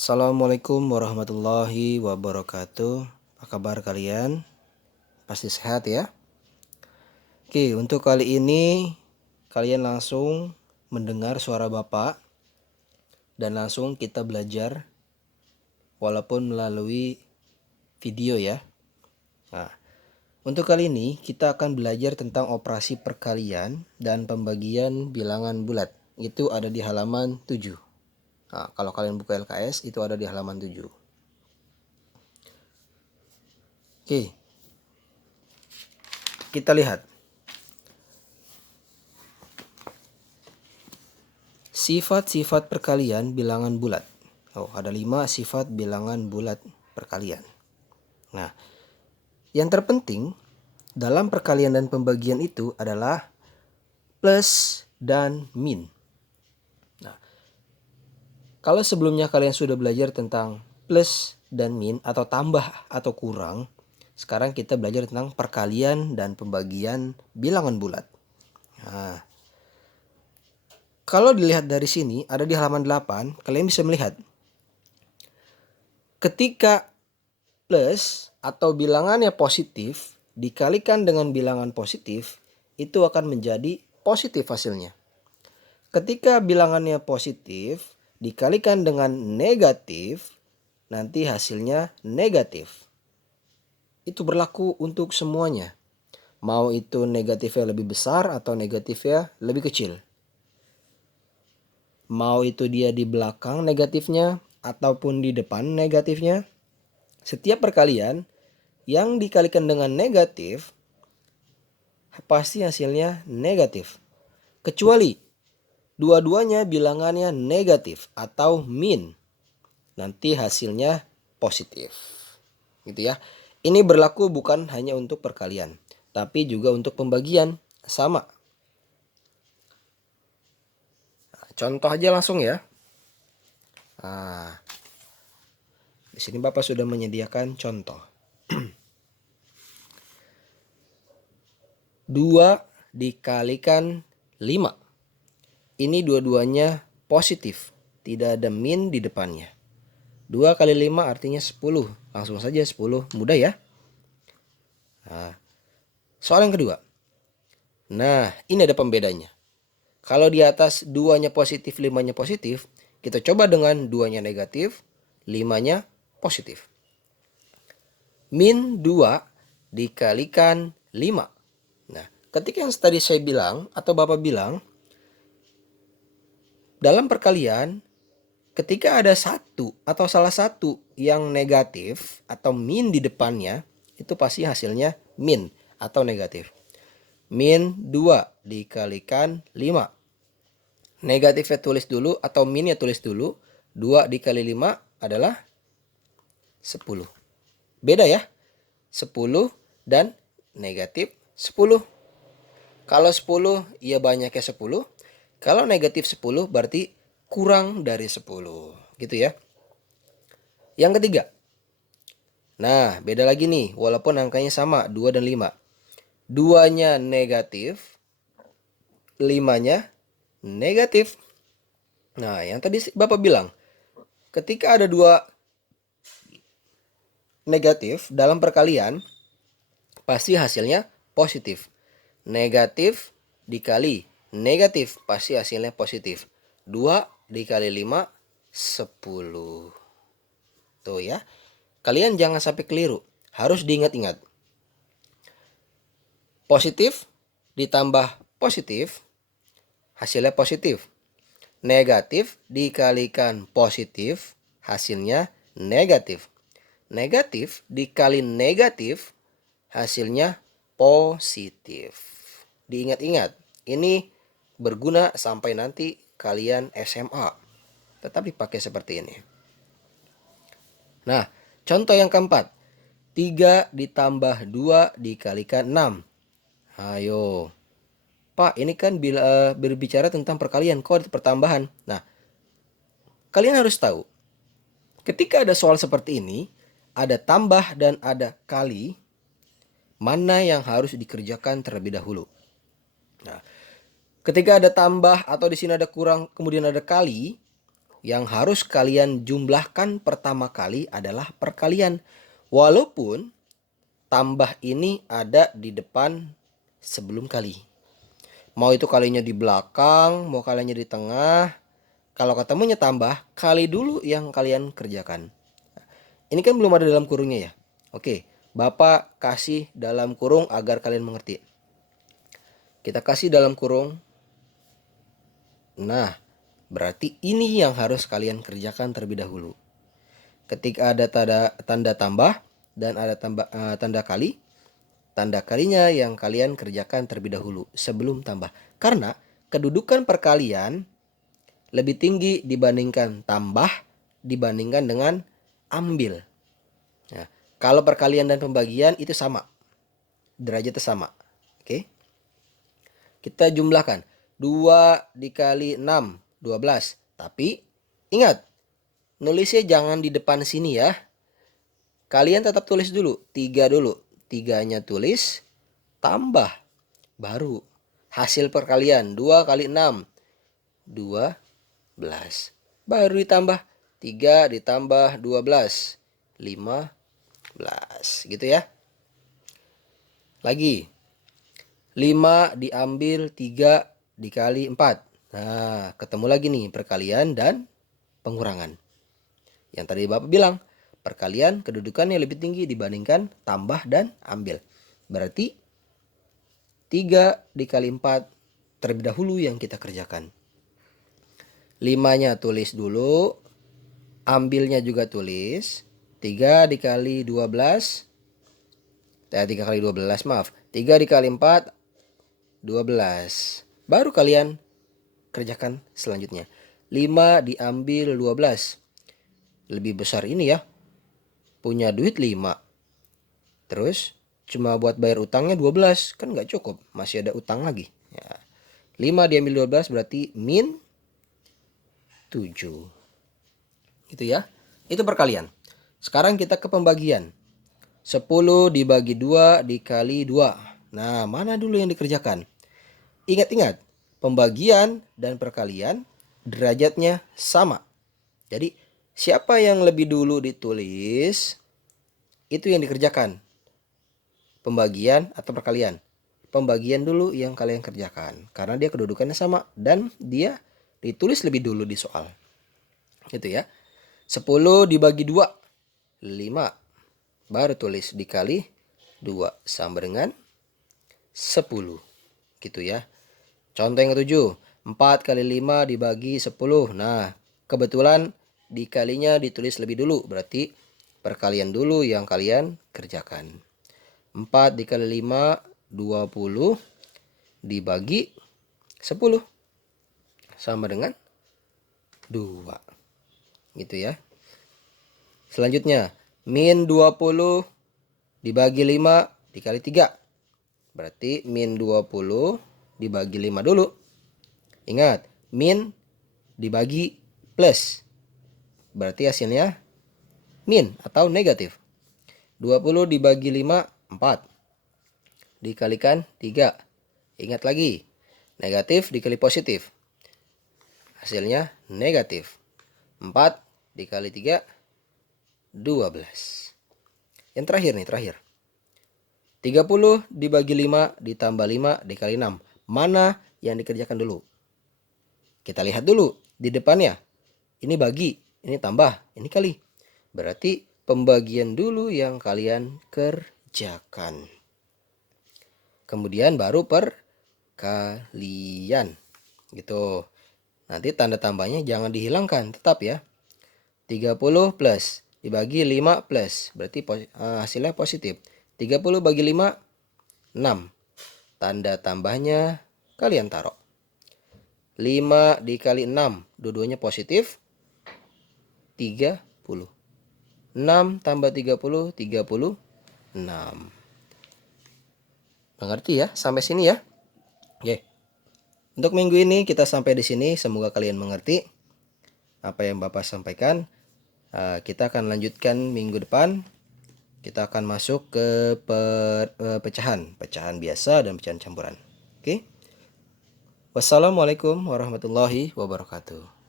Assalamualaikum warahmatullahi wabarakatuh. Apa kabar kalian? Pasti sehat ya? Oke, untuk kali ini kalian langsung mendengar suara Bapak dan langsung kita belajar walaupun melalui video ya. Nah, untuk kali ini kita akan belajar tentang operasi perkalian dan pembagian bilangan bulat. Itu ada di halaman 7. Nah, kalau kalian buka LKS itu ada di halaman 7. Oke, kita lihat. Sifat-sifat perkalian bilangan bulat. Ada 5 sifat bilangan bulat perkalian. Nah, yang terpenting dalam perkalian dan pembagian itu adalah plus dan min. Nah, kalau sebelumnya kalian sudah belajar tentang plus dan min atau tambah atau kurang, sekarang kita belajar tentang perkalian dan pembagian bilangan bulat. Nah, kalau dilihat dari sini ada di halaman 8, kalian bisa melihat ketika plus atau bilangannya positif dikalikan dengan bilangan positif, itu akan menjadi positif hasilnya. Ketika bilangannya positif dikalikan dengan negatif, nanti hasilnya negatif. Itu berlaku untuk semuanya. Mau itu negatifnya lebih besar atau negatifnya lebih kecil. Mau itu dia di belakang negatifnya ataupun di depan negatifnya. Setiap perkalian yang dikalikan dengan negatif pasti hasilnya negatif. Kecuali dua-duanya bilangannya negatif atau min. Nanti hasilnya positif. Gitu ya. Ini berlaku bukan hanya untuk perkalian, tapi juga untuk pembagian. Sama. Nah, contoh aja langsung ya. Nah, di sini Bapak sudah menyediakan contoh. 2 dikalikan 5. Ini dua-duanya positif. Tidak ada min di depannya. 2 kali 5 artinya 10. Langsung saja 10. Mudah ya. Nah, soal yang kedua. Nah, ini ada pembedanya. Kalau di atas 2-nya positif, 5-nya positif, kita coba dengan 2-nya negatif, 5-nya positif. Min 2 dikalikan 5. Nah, ketika yang tadi saya bilang atau Bapak bilang, dalam perkalian ketika ada satu atau salah satu yang negatif atau min di depannya, itu pasti hasilnya min atau negatif. Min 2 dikalikan 5. Negatifnya tulis dulu atau minnya tulis dulu. 2 dikali 5 adalah 10. Beda ya. 10 dan negatif 10. Kalau 10 ya banyaknya 10. Kalau negatif 10 berarti kurang dari 10. Gitu ya. Yang ketiga. Nah, beda lagi nih. Walaupun angkanya sama, 2 dan 5. 2-nya negatif, 5-nya negatif. Nah, yang tadi Bapak bilang, ketika ada 2 negatif dalam perkalian, pasti hasilnya positif. Negatif dikali negatif, pasti hasilnya positif. 2 dikali 5, 10. Tuh ya. Kalian jangan sampai keliru. Harus diingat-ingat. Positif ditambah positif, hasilnya positif. Negatif dikalikan positif, hasilnya negatif. Negatif dikali negatif, hasilnya positif. Diingat-ingat, ini berguna sampai nanti kalian SMA. Tetapi pakai seperti ini. Nah, contoh yang keempat. 3 ditambah 2 dikalikan 6. Ayo. Pak, ini kan berbicara tentang perkalian, kok ada pertambahan. Nah, kalian harus tahu, ketika ada soal seperti ini, ada tambah dan ada kali, mana yang harus dikerjakan terlebih dahulu. Nah, ketika ada tambah atau di sini ada kurang, kemudian ada kali, yang harus kalian jumlahkan pertama kali adalah perkalian. Walaupun tambah ini ada di depan sebelum kali. Mau itu kalinya di belakang, mau kalinya di tengah. Kalau ketemunya tambah, kali dulu yang kalian kerjakan. Ini kan belum ada dalam kurungnya ya. Oke, Bapak kasih dalam kurung agar kalian mengerti. Kita kasih dalam kurung. Nah, berarti ini yang harus kalian kerjakan terlebih dahulu. Ketika ada tanda tambah dan ada tanda kali, tanda kalinya yang kalian kerjakan terlebih dahulu sebelum tambah. Karena kedudukan perkalian lebih tinggi dibandingkan tambah dibandingkan dengan ambil. Nah, kalau perkalian dan pembagian itu sama. Derajatnya sama. Oke. Kita jumlahkan. 2 dikali 6, 12. Tapi ingat, nulisnya jangan di depan sini ya. Kalian tetap tulis dulu. 3 dulu. 3-nya tulis. Tambah. Baru. Hasil perkalian. 2 kali 6. 12. Baru ditambah. 3 ditambah 12. 15. Gitu ya. Lagi. 5 diambil 3 dikali 4. Nah, ketemu lagi nih perkalian dan pengurangan. Yang tadi Bapak bilang, perkalian kedudukannya lebih tinggi dibandingkan tambah dan ambil. Berarti 3 dikali 4 terlebih dahulu yang kita kerjakan. 5-nya tulis dulu, ambilnya juga tulis. 3 dikali 12, 3 kali 12 maaf. 3 dikali 4, 12. Baru kalian kerjakan selanjutnya. 5 diambil 12. Lebih besar ini ya. Punya duit 5. Terus cuma buat bayar utangnya 12. Kan nggak cukup. Masih ada utang lagi. Ya. 5 diambil 12 berarti min 7. Gitu ya. Itu perkalian. Sekarang kita ke pembagian. 10 dibagi 2 dikali 2. Nah, mana dulu yang dikerjakan? Ingat-ingat, pembagian dan perkalian derajatnya sama. Jadi, siapa yang lebih dulu ditulis, itu yang dikerjakan. Pembagian atau perkalian. Pembagian dulu yang kalian kerjakan. Karena dia kedudukannya sama dan dia ditulis lebih dulu di soal. Gitu ya. 10 dibagi 2, 5. Baru tulis dikali 2 sama dengan 10. Gitu ya. Contoh yang ketujuh. 4 kali 5 dibagi 10. Nah, kebetulan dikalinya ditulis lebih dulu. Berarti perkalian dulu yang kalian kerjakan. 4 dikali 5, 20. Dibagi 10. Sama dengan 2. Gitu ya. Selanjutnya. Min 20 dibagi 5 dikali 3. Berarti min 20 dibagi 5 dulu. Ingat, min dibagi plus. Berarti hasilnya min atau negatif. 20 dibagi 5, 4. Dikalikan 3. Ingat lagi, negatif dikali positif. Hasilnya negatif. 4 dikali 3, 12. Yang terakhir nih, terakhir. 30 dibagi 5 ditambah 5 dikali 6. Mana yang dikerjakan dulu? Kita lihat dulu di depannya. Ini bagi, ini tambah, ini kali. Berarti pembagian dulu yang kalian kerjakan. Kemudian baru perkalian. Gitu. Nanti tanda tambahnya jangan dihilangkan, tetap ya. 30 plus dibagi 5 plus. Berarti hasilnya positif. 30 bagi 5, 6. Tanda tambahnya kalian taruh. 5 dikali 6. Dua-duanya positif. 30. 6 tambah 30, 36. Mengerti ya? Sampai sini ya? Oke. Untuk minggu ini kita sampai di sini. Semoga kalian mengerti apa yang Bapak sampaikan. Kita akan lanjutkan minggu depan. Kita akan masuk ke pecahan biasa dan pecahan campuran. Oke. Wassalamualaikum warahmatullahi wabarakatuh.